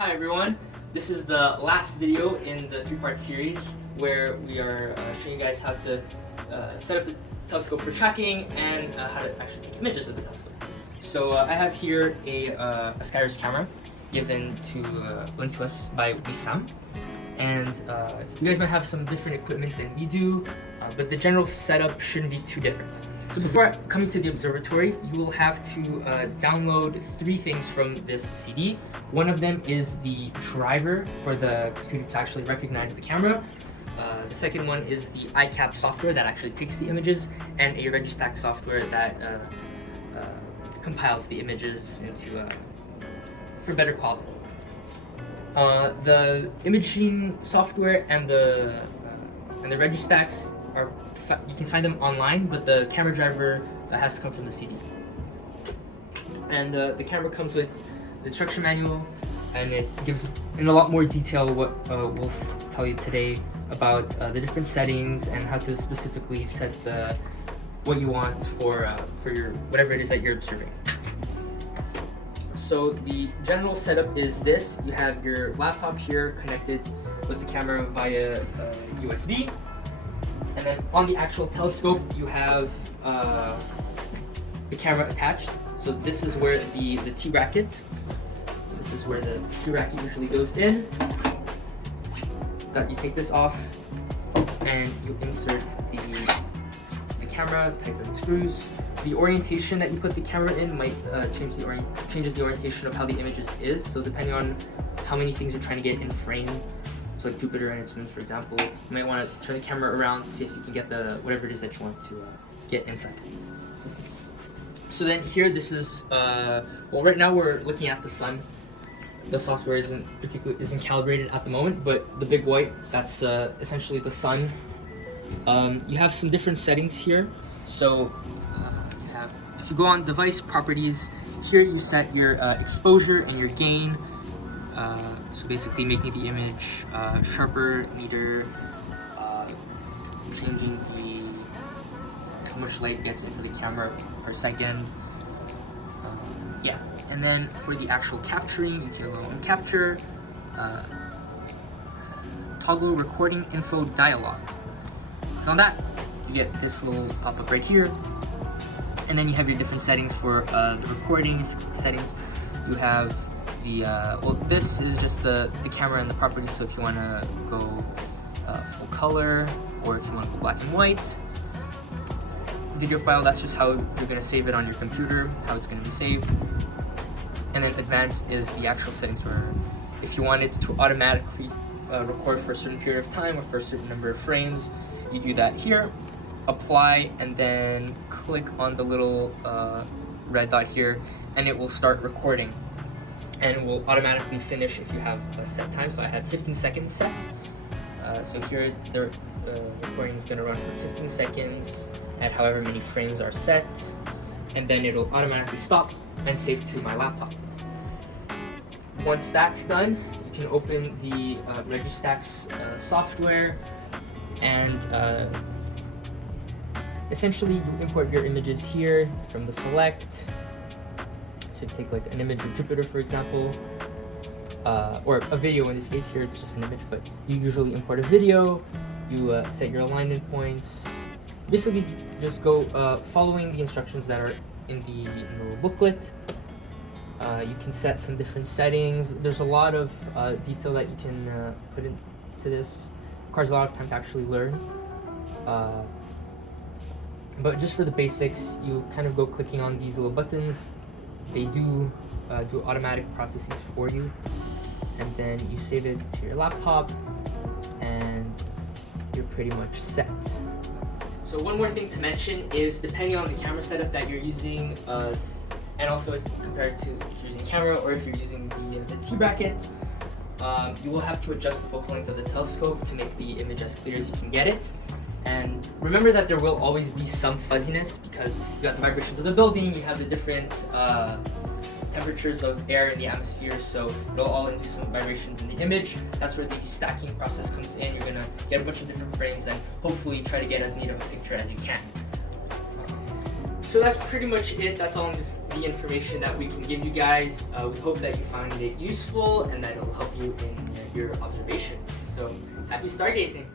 Hi everyone, this is the last video in the three-part series where we are showing you guys how to set up the telescope for tracking and how to actually take images of the telescope. So I have here a Skyris camera lent to us by Wissam, and you guys might have some different equipment than we do, but the general setup shouldn't be too different. So before coming to the observatory, you will have to download 3 things from this CD. One of them is the driver for the computer to actually recognize the camera. The second one is the iCap software that actually takes the images, and a Registack software that compiles the images into for better quality. The imaging software and the Registacks you can find them online, but the camera driver has to come from the CD. And the camera comes with the instruction manual, and it gives in a lot more detail what we'll tell you today about the different settings and how to specifically set what you want for your whatever it is that you're observing. So the general setup is this: you have your laptop here connected with the camera via USB. And then on the actual telescope, you have the camera attached. So this is where the T-bracket. This is where the T-bracket usually goes in. You take this off, and you insert the camera, tighten the screws. The orientation that you put the camera in might changes the orientation of how the image is. So depending on how many things you're trying to get in frame. So like Jupiter and its moons, for example, you might want to turn the camera around to see if you can get whatever it is that you want to get inside. So then here, this is well, right now we're looking at the sun. The software isn't calibrated at the moment, but the big white, that's essentially the sun. You have some different settings here. So if you go on device properties, here you set your exposure and your gain. So basically making the image sharper, neater, changing how much light gets into the camera per second. And then for the actual capturing, if you're low on capture, toggle recording info dialog. Click on that, you get this little pop-up right here. And then you have your different settings for the recording. If you click settings, you have well, this is just the camera and the properties. So if you want to go full color, or if you want to go black and white, video file, that's just how you're going to save it on your computer, how it's going to be saved. And then advanced is the actual settings for if you want it to automatically record for a certain period of time or for a certain number of frames, you do that here. Apply, and then click on the little red dot here, and it will start recording. And it will automatically finish if you have a set time. So I had 15 seconds set. So here the recording is going to run for 15 seconds at however many frames are set, and then it'll automatically stop and save to my laptop. Once that's done, you can open the Registack's software, and essentially you import your images here from the select. So take like an image of Jupiter, for example, or a video in this case. Here it's just an image, but you usually import a video. You set your alignment points. Basically, just go following the instructions that are in the little booklet. You can set some different settings. There's a lot of detail that you can put into this. It requires a lot of time to actually learn. But just for the basics, you kind of go clicking on these little buttons. They do automatic processes for you, and then you save it to your laptop, and you're pretty much set. So one more thing to mention is, depending on the camera setup that you're using, and also if compared to if you're using camera or if you're using the T-bracket, you will have to adjust the focal length of the telescope to make the image as clear as you can get it. And remember that there will always be some fuzziness because you got the vibrations of the building, you have the different temperatures of air in the atmosphere, so it'll all induce some vibrations in the image. That's where the stacking process comes in. You're gonna get a bunch of different frames and hopefully try to get as neat of a picture as you can. So that's pretty much it. That's all the information that we can give you guys. We hope that you found it useful and that it'll help you in your observations. So happy stargazing!